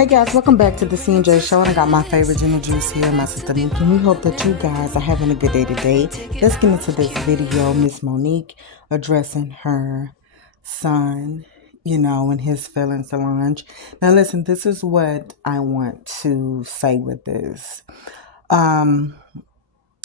Hey guys, welcome back to the C&J Show, and I got my favorite gin and juice here, my sister Monique, and we hope that you guys are having a good day today. Let's get into this video. Miss Monique addressing her son, and his feelings, Solange. Now listen, this is what I want to say with this. Daddy,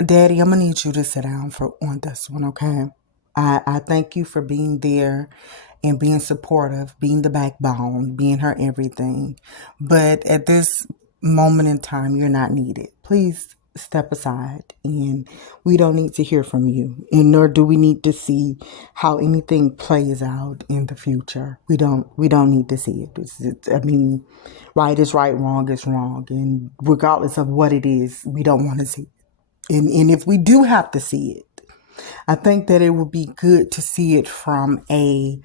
I'm gonna need you to sit down on this one, okay? I thank you for being there and being supportive, being the backbone, being her everything. But at this moment in time, you're not needed. Please step aside, and we don't need to hear from you, and nor do we need to see how anything plays out in the future. We don't need to see it. Right is right, wrong is wrong, and regardless of what it is, we don't want to see it. And if we do have to see it, I think that it would be good to see it from a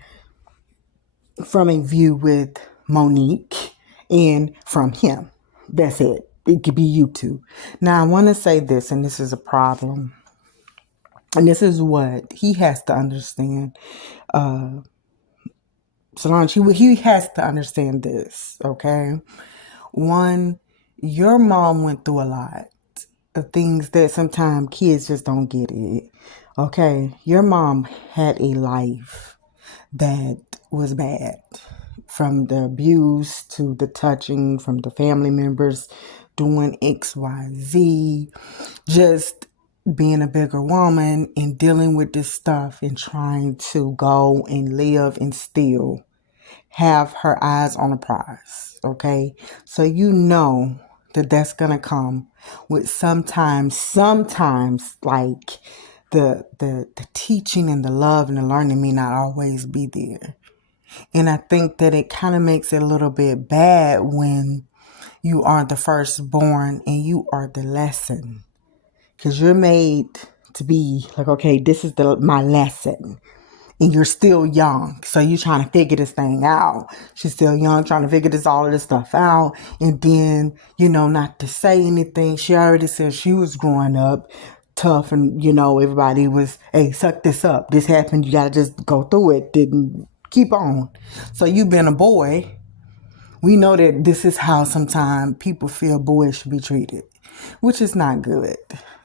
view with Monique and from him. That's it. It could be you two. Now, I want to say this, and this is a problem. And this is what he has to understand. Solange, he has to understand this, okay? One, your mom went through a lot of things that sometimes kids just don't get it. Okay, your mom had a life that was bad, from the abuse to the touching, from the family members doing XYZ, just being a bigger woman and dealing with this stuff and trying to go and live and still have her eyes on the prize. Okay, so that's gonna come with sometimes like the teaching and the love and the learning may not always be there. And I think that it kind of makes it a little bit bad when you are the firstborn and you are the lesson, because you're made to be like, okay, this is my lesson. And you're still young, so you're trying to figure this thing out. She's still young, trying to figure all of this stuff out. And then, not to say anything, she already said she was growing up tough, and, everybody was, hey, suck this up. This happened, you gotta just go through it. Didn't keep on. So you've been a boy. We know that this is how sometimes people feel boys should be treated, which is not good.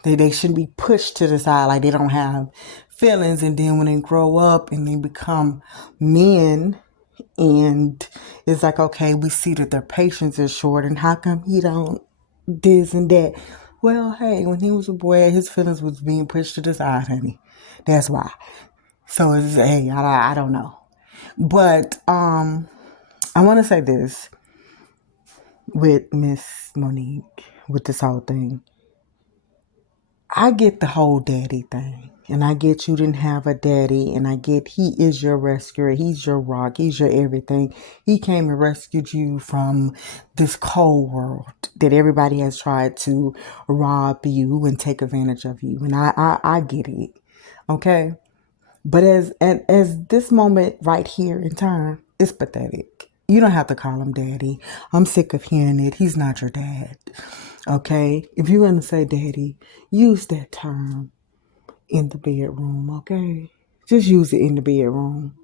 They shouldn't be pushed to the side like they don't have feelings, and then when they grow up and they become men, and it's like, okay, we see that their patience is short, and how come he don't this and that? Well, hey, when he was a boy, his feelings was being pushed to the side, honey. That's why. So it's, hey, I don't know. But I want to say this with Miss Monique, with this whole thing. I get the whole daddy thing, and I get you didn't have a daddy, and I get he is your rescuer, he's your rock, he's your everything. He came and rescued you from this cold world that everybody has tried to rob you and take advantage of you, and I get it, okay? But as this moment right here in time, it's pathetic. You don't have to call him daddy. I'm sick of hearing it. He's not your dad. Okay? If you're going to say daddy, use that term in the bedroom, okay? Just use it in the bedroom.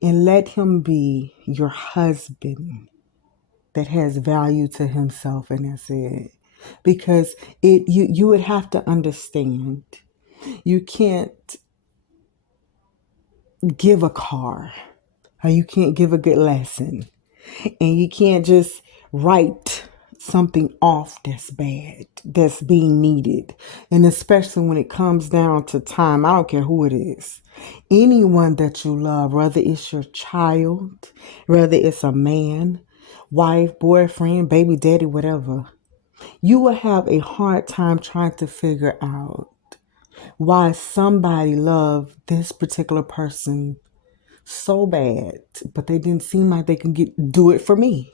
And let him be your husband that has value to himself, and that's it. Because you would have to understand, you can't give a car, or you can't give a good lesson, and you can't just write something off that's bad, that's being needed. And especially when it comes down to time, I don't care who it is, anyone that you love, whether it's your child, whether it's a man, wife, boyfriend, baby daddy, whatever, you will have a hard time trying to figure out why somebody loved this particular person so bad, but they didn't seem like they can do it for me.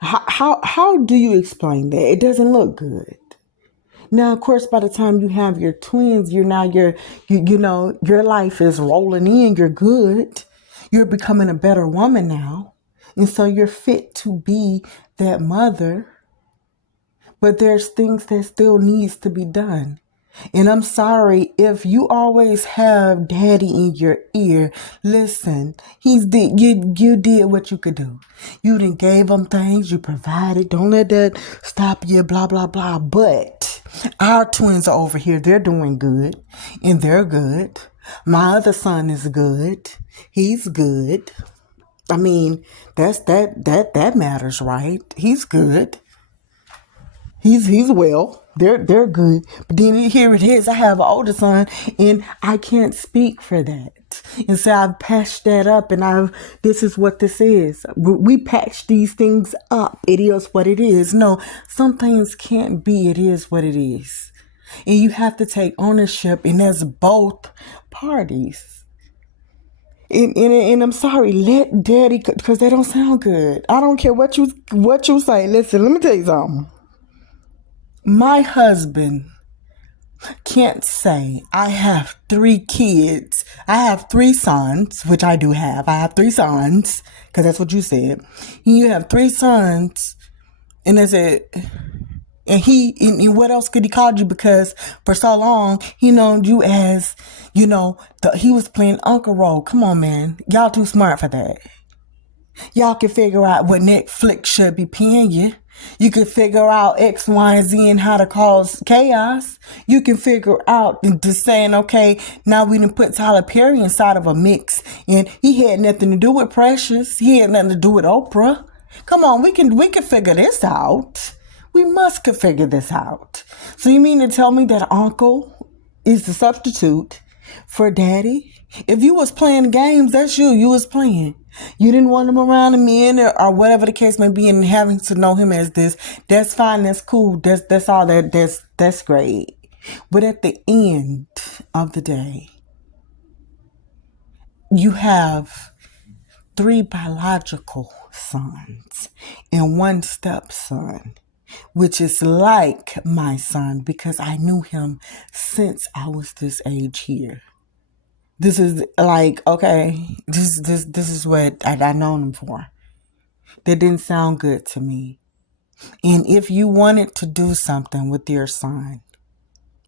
How do you explain that? It doesn't look good. Now, of course, by the time you have your twins, your life is rolling in. You're good. You're becoming a better woman now, and so you're fit to be that mother. But there's things that still needs to be done. And I'm sorry if you always have daddy in your ear. Listen, you did what you could do. You done gave him things, you provided. Don't let that stop you, blah, blah, blah. But our twins are over here. They're doing good. And they're good. My other son is good. He's good. I mean, that matters, right? He's good. He's well. They're good. But then here it is. I have an older son, and I can't speak for that. And so I've patched that up, and this is what this is. We patch these things up. It is what it is. No, some things can't be. It is what it is. And you have to take ownership, and that's both parties. And I'm sorry, let daddy, because that don't sound good. I don't care what you say. Listen, let me tell you something. My husband can't say I have 3 kids. I have 3 sons, which I do have. I have 3 sons, because that's what you said. You have 3 sons, and that's it. And what else could he call you? Because for so long, he known you as, he was playing Uncle role. Come on, man. Y'all too smart for that. Y'all can figure out what Netflix should be paying you. You can figure out X, Y, and Z and how to cause chaos. You can figure out just saying, okay, now we done put Tyler Perry inside of a mix, and he had nothing to do with Precious. He had nothing to do with Oprah. Come on, we can figure this out. We must figure this out. So you mean to tell me that Uncle is the substitute for Daddy? If you was playing games, that's you. You was playing. You didn't want him around the men or whatever the case may be, and having to know him as this. That's fine. That's cool. That's all. That's great. But at the end of the day, you have 3 biological sons and 1 stepson, which is like my son because I knew him since I was this age here. This is like, okay, this is what I known him for. That didn't sound good to me. And if you wanted to do something with your son,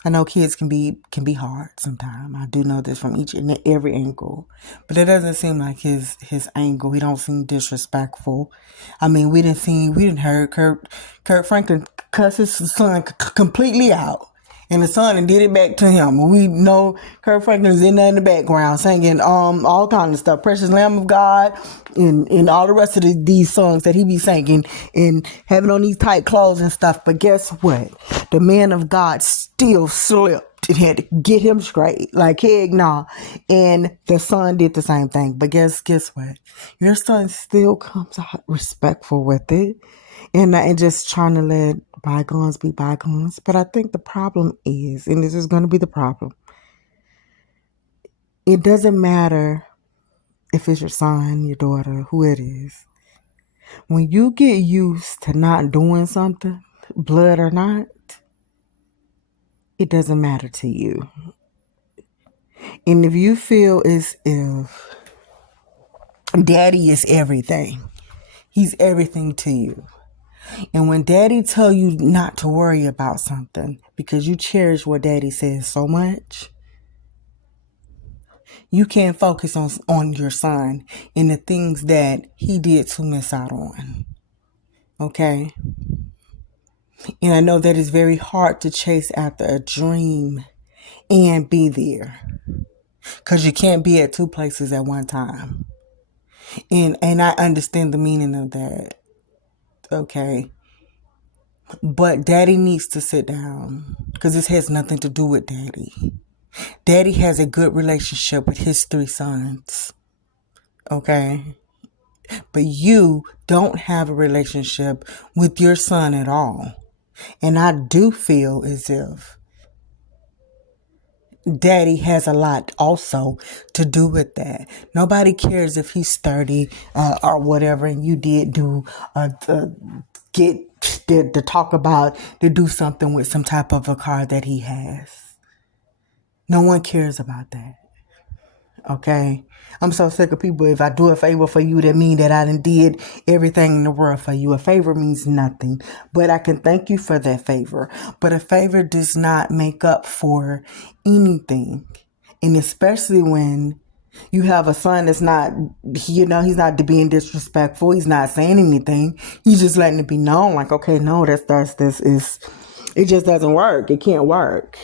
I know kids can be hard sometimes. I do know this from each and every angle, but it doesn't seem like his angle. He don't seem disrespectful. I mean, we didn't heard Kurt Franklin cuss his son completely out. And the son and did it back to him. We know Kurt Franklin's in there in the background singing all kind of stuff. Precious Lamb of God and all the rest of these songs that he be singing and having on these tight clothes and stuff. But guess what? The man of God still slipped and had to get him straight. Like, heck nah. And the son did the same thing. But guess what? Your son still comes out respectful with it. And just trying to let bygones be bygones. But I think the problem is, and this is going to be the problem, it doesn't matter if it's your son, your daughter, who it is. When you get used to not doing something, blood or not, it doesn't matter to you. And if you feel as if daddy is everything, he's everything to you. And when daddy tell you not to worry about something because you cherish what daddy says so much, you can't focus on your son and the things that he did to miss out on. Okay? And I know that it's very hard to chase after a dream and be there, because you can't be at 2 places at one time. And I understand the meaning of that. Okay? But daddy needs to sit down, because this has nothing to do with daddy. Daddy has a good relationship with his 3 sons. Okay? But you don't have a relationship with your son at all. And I do feel as if daddy has a lot also to do with that. Nobody cares if he's 30 or whatever, and you did do get to talk about to do something with some type of a car that he has. No one cares about that. Okay? I'm so sick of people. If I do a favor for you, that mean that I done did everything in the world for you. A favor means nothing. But I can thank you for that favor. But a favor does not make up for anything. And especially when you have a son that's not, he's not being disrespectful. He's not saying anything. He's just letting it be known, like, okay, no, it just doesn't work. It can't work.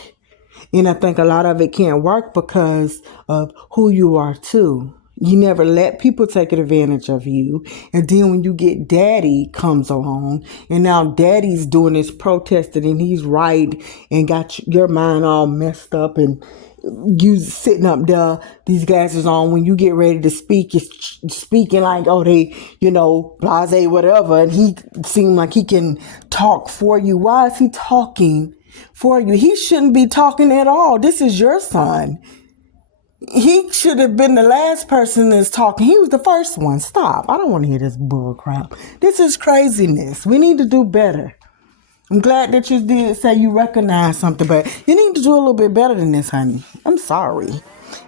And I think a lot of it can't work because of who you are too. You never let people take advantage of you. And then when you get daddy comes along and now daddy's doing this protesting and he's right and got your mind all messed up and you sitting up there, these glasses on, when you get ready to speak, it's speaking like, oh, they, blase, whatever. And he seemed like he can talk for you. Why is he talking for you? He shouldn't be talking at all. This is your son. He should have been the last person that's talking. He was the first one. Stop. I don't want to hear this bull crap. This is craziness. We need to do better. I'm glad that you did say you recognize something, but you need to do a little bit better than this, honey. I'm sorry.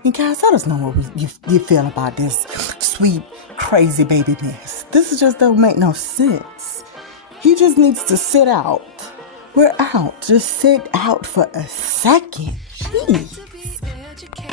And guys, let us know what you feel about this sweet, crazy baby mess. This just don't make no sense. He just needs to sit out. We're out. Just sit out for a second. Jeez.